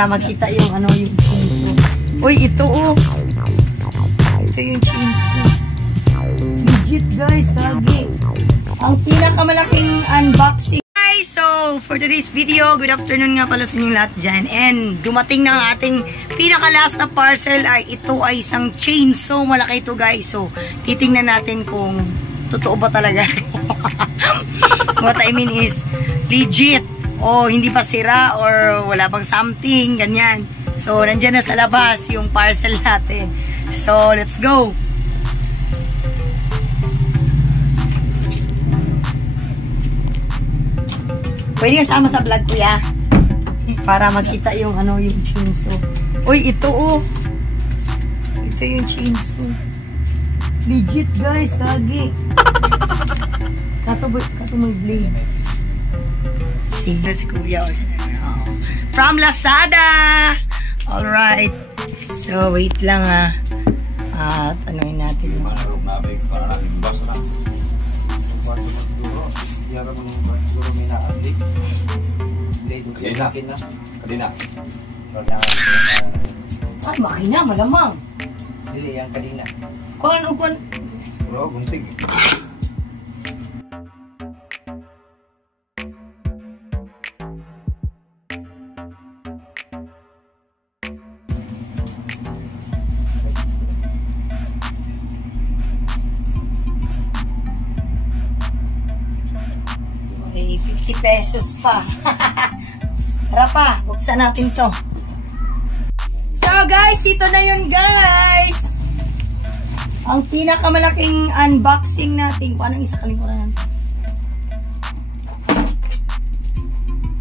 Para makita yung ano, yung chainsaw. Uy, ito oh. Ito yung chainsaw. Legit guys, lagi. Ang pinakamalaking unboxing. Guys, so for today's video, good afternoon nga pala sa inyong lahat dyan. And dumating na ang ating pinaka-last na parcel ay ito ay isang chainsaw. Malaki ito guys. So titingnan natin kung totoo ba talaga. What I mean is legit. O hindi pa sira or wala bang something, ganyan. So, nandyan na sa labas yung parcel natin. So, let's go! Pwede kasama sa vlog, kuya. Para makita yung ano, yung chainsaw. Uy, ito oh. Ito yung chainsaw. Legit guys, lagi. Kato may blade. Si kuya. From Lazada! Alright. So, wait lang ah. At anuin natin yung ay, makina, malamang. Hindi, yan kanina. Kuan. Bro, gunting. Okay, 50 pesos pa. Tara pa, buksan natin to. So guys, ito na yun guys. Ang pinakamalaking unboxing natin. Kung anong isa kalingkuran natin.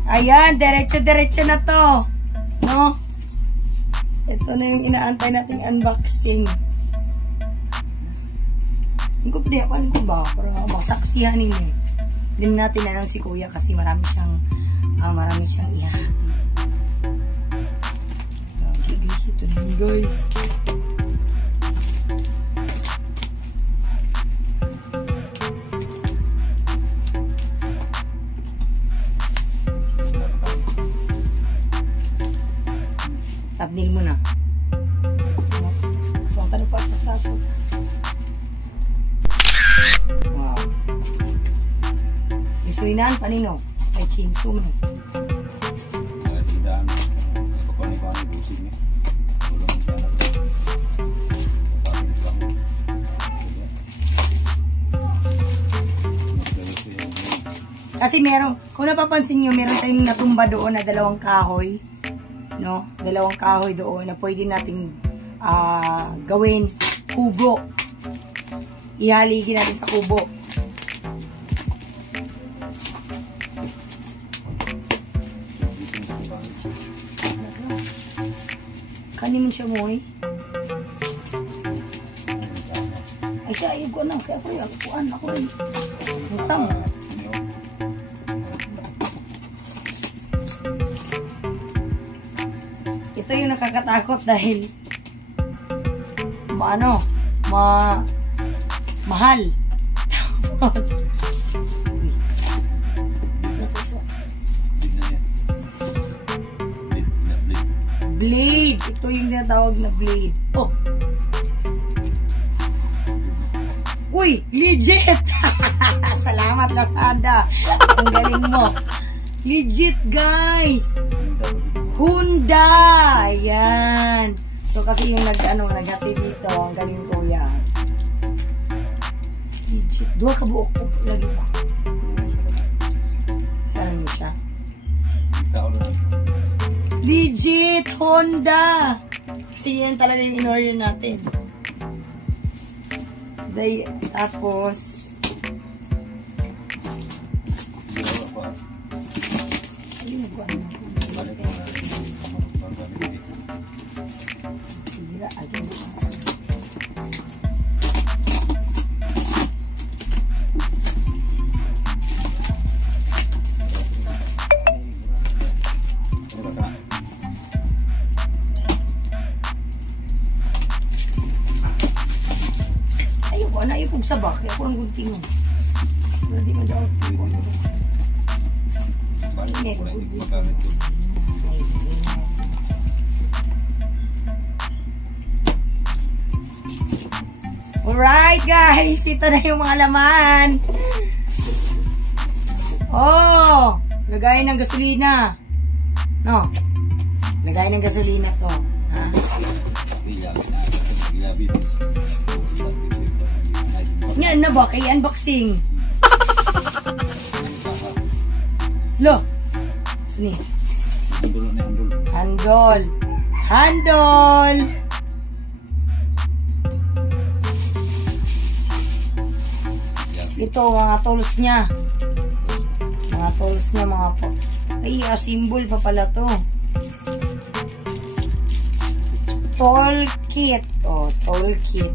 Ayan, diretso-diretso na to. No? Ito na yung inaantay nating unboxing. Hindi ko pinayapan ko ba? Para masaksihan ninyo. Hindi natin na lang si kuya kasi marami siyang iyan. Okay guys, ito na yun guys. Tabnil mo na. So, ang tanong pa sa kaso. Wow. Isulinan, panino? Ay, chainsaw mo. Kasi meron, kung napapansin nyo, meron tayong natumba doon na dalawang kahoy. No? Dalawang kahoy doon na pwede nating gawin kubo. Ihaligin natin sa kubo. Kanin mo siya mo eh. Ay siya, ayun ko na. Kaya ko yung kuan ako rin. Utang. Ito yung nakakatakot dahil mahal. Blade. Ito yung tinatawag na blade. Oh. Uy, legit. Salamat Lazada. Ang galing mo. Legit guys. Honda! Ayan. So, kasi yung naghati dito, ang galing kuya. Legit. Dua ka buok po. Lagi pa. Saan mo siya? Legit! Honda! Kasi yan talaga yung in-order natin. Tapos, ayun, nagwaan na. Ayun, kung sabak, kaya ko lang gunting mo. Hindi mo daw. Alright guys, ito na yung mga laman. Oh, lagay ng gasolina. No, lagay ng gasolina to. Ha? Yan na ba? Kaya unboxing. Lo, sini. Handol. Handol. Ito, mga tools niya. Mga tools niya, mga po. Ay, symbol pa pala to. Tool kit. Oh, tool kit.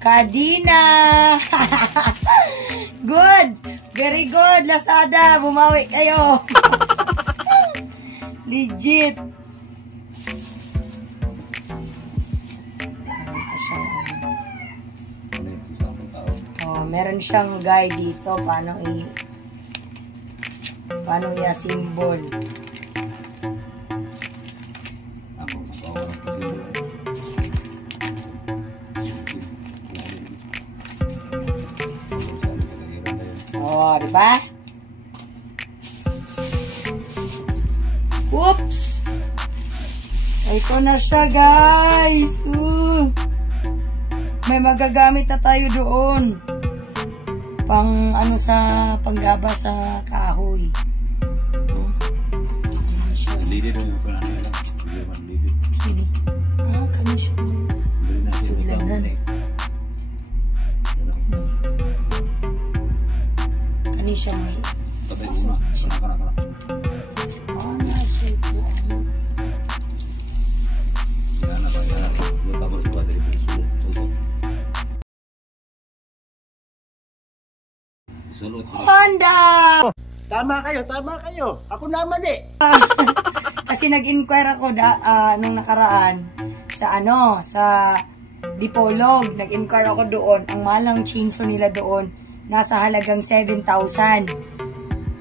Kadina. Good. Very good, Lazada. Bumawi kayo. Legit. Oh, meron siyang guide dito paano i-symbol. Oh, di ba? Oops! Ito na siya, guys! May magagamit na tayo doon. Pang ano sa panggaba sa kahoy. Lidi doon yung panano lang. Sini. Ah, kami siya. Sulanan. Kani siya may. Patay una. Kana. Ah, nasa ito. Yan na ba? Yung tapos ba dito sulot. Honda! Tama kayo. Ako naman eh. Kasi nag-inquire ako nung nakaraan sa Dipolog. Nag-inquire ako doon. Ang malang chainsaw nila doon nasa halagang 7,000.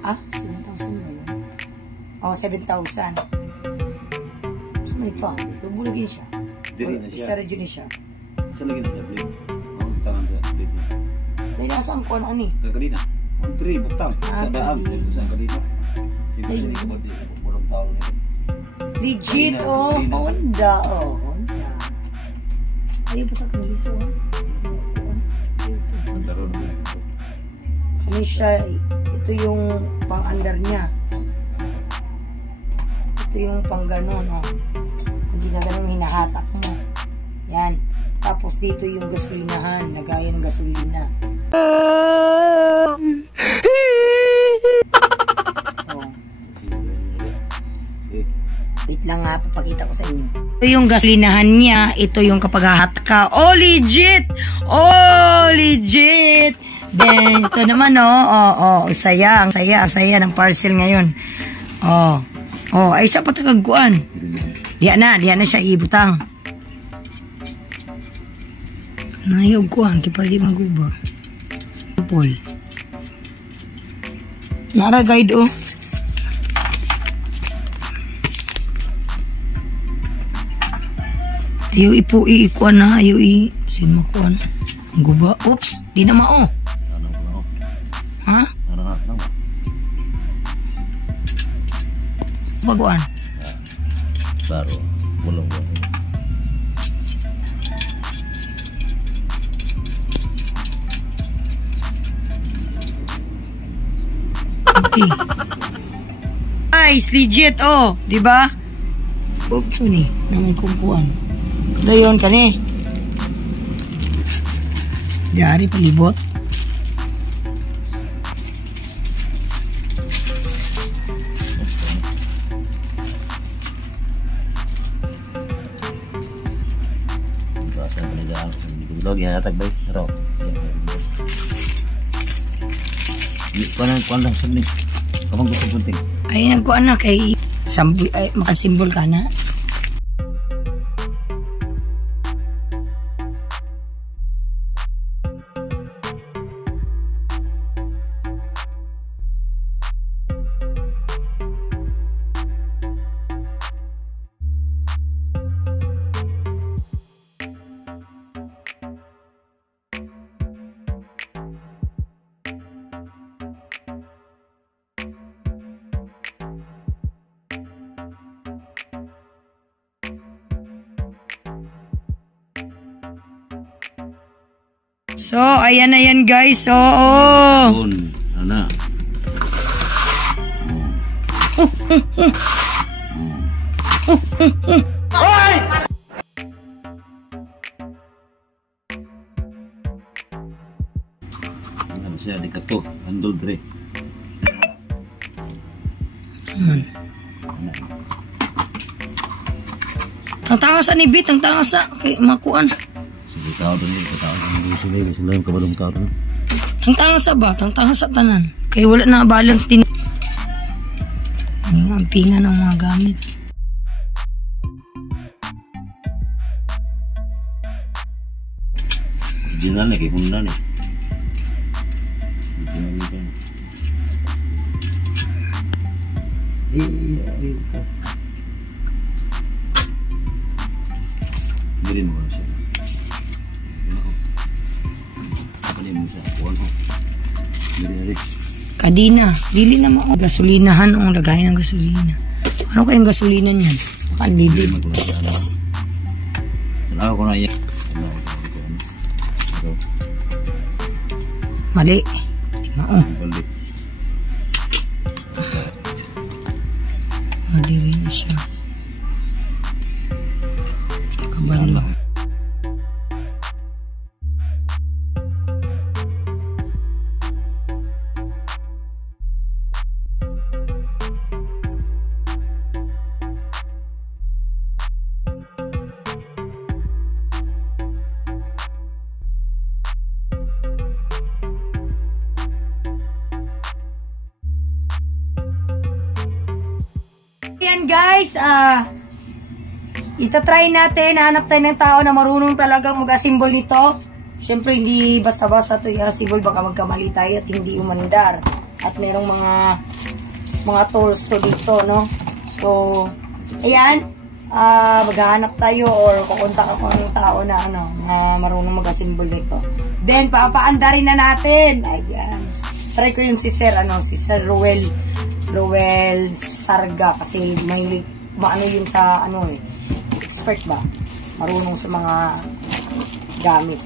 Ah, 7,000 ba yun? Oh, 7,000. So, may pa. Lubulugin siya. Dili na siya. Isa rin siya. Isa lagi na siya blade. Oh, tangan sa blade niya. Dahil nasaan ko ano ni? Kadina. On 3 butang sa daan sa kadina. Sige, bulong tao nito. Legit, oh. Honda, oh. Honda. Ayaw pa ka liso, oh. Laro naman ito. Kani siya, ito yung pang-under niya. Ito yung pang ganon, oh. Hindi na ganon hinahatak mo. Yan. Tapos dito yung gasolinahan. Nagaya ng gasolina. Oh. Wait lang nga, papakita ko sa inyo. Ito yung gasolinahan niya. Ito yung kapag hahat ka. Oh, legit! Oh, legit! Then, ito naman, oh, saya ng parcel ngayon. Oh, ay isa pa tagaguan. Diyan na siya ibutang. Nayog ko ang kipali maguba. Paul. Nara guide oh. Ayaw iikuan na. Ayaw sinmakuan. Ang guba. Oops. Di na mao. Ha? Baguan. Baru. Bulong. Okay. Guys, legit oh, di ba? Oops, ni, namay kumpuan. Dayon kani. Dari palibot. Basta panigaan. Lagi hatag bay. Ro. Kuan lang sabni. Kamang gusto punting. Ay nagkuan na kay makasimbol ka na. So, ayan na yan guys. Oo. Ana. Hoy! Ano siya, di ka to. Handle dre. Ang tangasa ni Bit, ang tangasa. Kay makuan. Sige, tao doon yun. Tao doon yun. Sila yung sila yung kabalong tao doon. Ang tangasa ba? Ang tangasa tanan. Kaya wala na balance din. Ang pinga ng mga gamit. Original na, kay Honda na. Original na kayo. Birin mo siya. Kapanin mo siya. Kuhan ko. Birin. Kadina. Dili na mo. Gasolinahan o lagayan ng gasolina. Ano kayong gasolina niyan? Kanlili. Saan ako na yan? Mali. Mao. Balik. Mali rin siya. Kabalo. Ayan guys, itatry natin, hanap tayo ng tao na marunong talagang mag-assemble nito. Siyempre hindi basta-basta ito i-assemble, baka magkamali tayo at hindi umandar. At mayroong mga tools to dito, no? So, ayan, maghahanap tayo or kukontak ako ng tao na na marunong mag-assemble nito. Then, papaandarin na natin. Ayan. Try ko yung si Sir Roel Sarga kasi may maano yun sa expert ba, marunong sa mga gamit.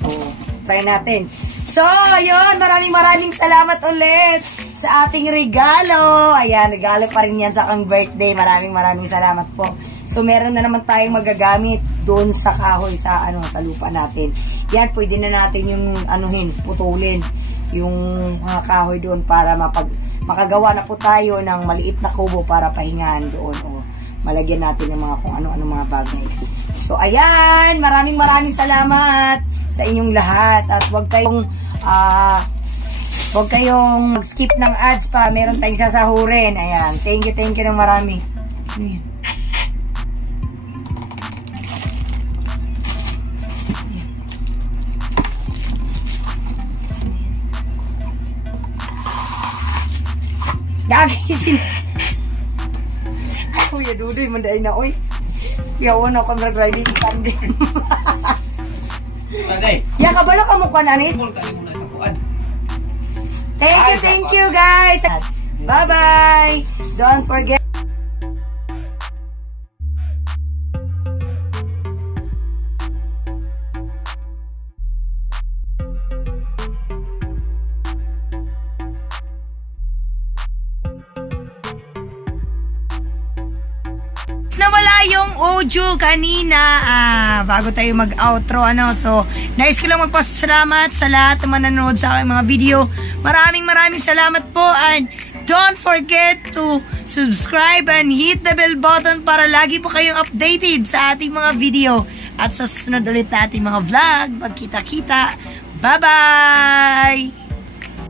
So try natin. So ayun, maraming salamat ulit sa ating regalo. Ayan, regalo pa rin yan sa aking birthday. Maraming salamat po. So meron na naman tayong magagamit doon sa kahoy sa lupa natin. Yan, pwede na natin yung putulin yung mga kahoy doon para makagawa na po tayo ng maliit na kubo para pahingahan doon o malagyan natin ng mga kung ano-ano mga bagay. So ayan, maraming salamat sa inyong lahat at huwag kayong mag-skip ng ads pa, meron tayong sasahurin. Ayan, thank you ng marami. Ayan. Gagisin. Kuya Dudoy, manday na, oy. Yawan ako mag-riding tandem. Ya, kabalo ka mukha na, Anis. Thank you, guys. Bye-bye. Don't forget. Nawala yung audio kanina bago tayo mag-outro so nais ko lang magpasalamat sa lahat ng manonood sa aking mga video. Maraming salamat po and don't forget to subscribe and hit the bell button para lagi po kayong updated sa ating mga video at sa susunod ulit nating mga vlog. Magkita-kita. Bye-bye!